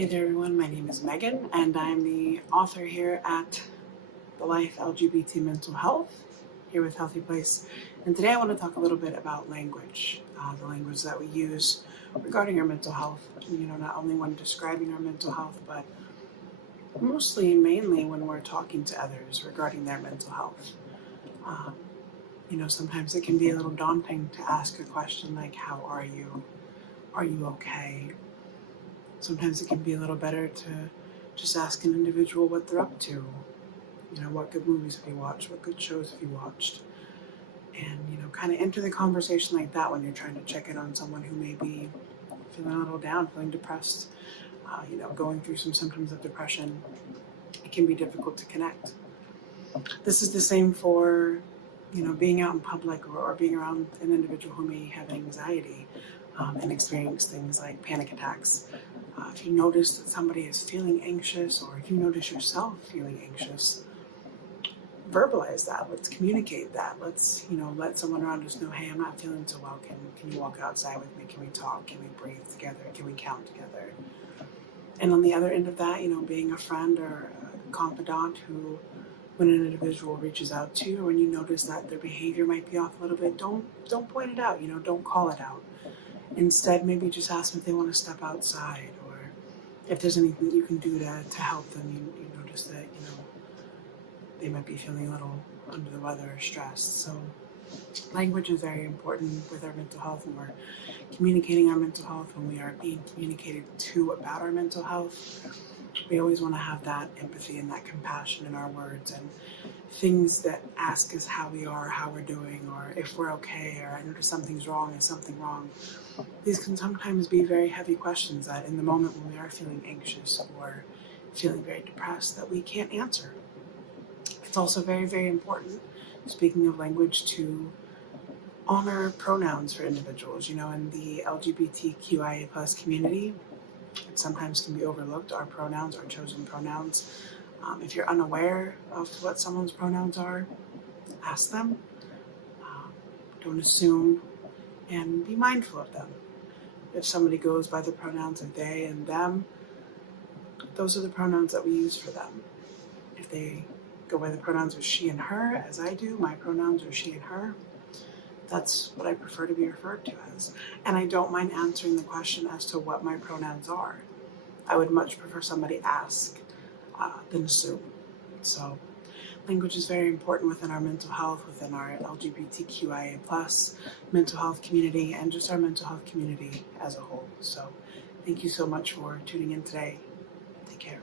Hey there everyone, my name is Megan and I'm the author here at The Life LGBT Mental Health here with HealthyPlace. And today I want to talk a little bit about language, the language that we use regarding our mental health, not only when describing our mental health, but mostly and mainly when we're talking to others regarding their mental health. Sometimes it can be a little daunting to ask a question like, how are you? Are you okay? Sometimes it can be a little better to just ask an individual what they're up to. What good movies have you watched? What good shows have you watched? And, kind of enter the conversation like that when you're trying to check in on someone who may be feeling a little down, feeling depressed, going through some symptoms of depression. It can be difficult to connect. This is the same for, being out in public or being around an individual who may have anxiety and experience things like panic attacks. If you notice that somebody is feeling anxious, or if you notice yourself feeling anxious, verbalize that. Let's communicate that. Let's, let someone around us know, hey, I'm not feeling so well. Can you walk outside with me? Can we talk? Can we breathe together? Can we count together? And on the other end of that, being a friend or a confidant who, when an individual reaches out to you, or when you notice that their behavior might be off a little bit, don't point it out. Don't call it out. Instead, maybe just ask them if they want to step outside, or if there's anything that you can do to help them. You notice that, they might be feeling a little under the weather or stressed. So language is very important with our mental health, when we're communicating our mental health, when we are being communicated to about our mental health. We always want to have that empathy and that compassion in our words, and things that ask us how we are, how we're doing, or if we're okay, or I notice something's wrong, is something wrong. These can sometimes be very heavy questions that in the moment when we are feeling anxious or feeling very depressed, that we can't answer. It's also very, very important, speaking of language, to honor pronouns for individuals. In the LGBTQIA plus community, it sometimes can be overlooked. Our pronouns, our chosen pronouns. If you're unaware of what someone's pronouns are, ask them. Don't assume, and be mindful of them. If somebody goes by the pronouns of they and them, those are the pronouns that we use for them. If they go by the pronouns of she and her, as I do, my pronouns are she and her, that's what I prefer to be referred to as. And I don't mind answering the question as to what my pronouns are. I would much prefer somebody ask than assume. So language is very important within our mental health, within our LGBTQIA plus mental health community, and just our mental health community as a whole. So thank you so much for tuning in today. Take care.